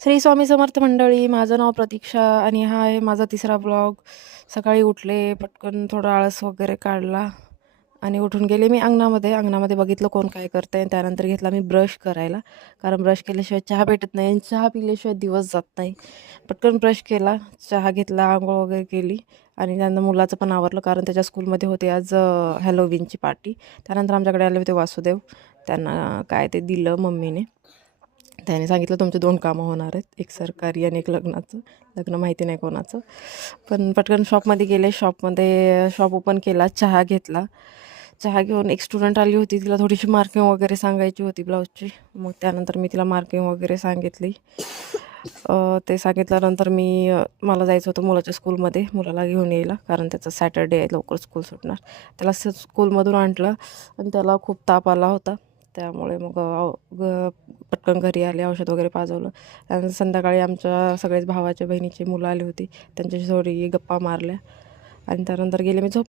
श्री स्वामी समर्थ मंडळी. माझं नाव प्रतीक्षा आणि हा आहे माझा तिसरा ब्लॉग. सकाळी उठले, पटकन थोडा आळस वगैरे काढला आणि उठून गेले मी अंगणामध्ये. अंगणामध्ये बघितलं कोण काय करतंय. त्यानंतर घेतला मी ब्रश करायला, कारण ब्रश केल्याशिवाय चहा भेटत नाही आणि चहा पिल्याशिवाय दिवस जात नाही. पटकन ब्रश केला, चहा घेतला, आंघोळ वगैरे केली आणि त्यानंतर मुलाचं पण आवरलं, कारण त्याच्या स्कूलमध्ये होते आज हॅलोविनची पार्टी. त्यानंतर आमच्याकडे आले होते वासुदेव. त्यांना काय ते दिलं मम्मीने. त्याने सांगितलं तुमचे 2 कामं होणार आहेत, एक सरकारी आणि एक लग्नाचं. लग्न माहिती नाही कोणाचं. पण पटकन शॉपमध्ये गेले. शॉप ओपन केला, चहा घेतला. चहा घेऊन एक स्टुडंट आली होती, तिला थोडीशी मार्किंग वगैरे सांगायची होती ब्लाऊजची. मग त्यानंतर मी तिला मार्किंग वगैरे सांगितली. ते सांगितल्यानंतर मला जायचं होतं मुलाच्या स्कूलमध्ये, मुलाला घेऊन यायला, कारण त्याचं सॅटर्डे आहे, लवकर स्कूल सुटणार. त्याला स्कूलमधून आणलं आणि त्याला खूप ताप आला होता. त्यामुळे मग पटकन घरी आले, औषध वगैरे पाजवलं. त्यानंतर संध्याकाळी आमच्या सगळेच भावाच्या बहिणीची मुलं आली होती, त्यांच्याशी थोडी गप्पा मारल्या आणि त्यानंतर गेले मी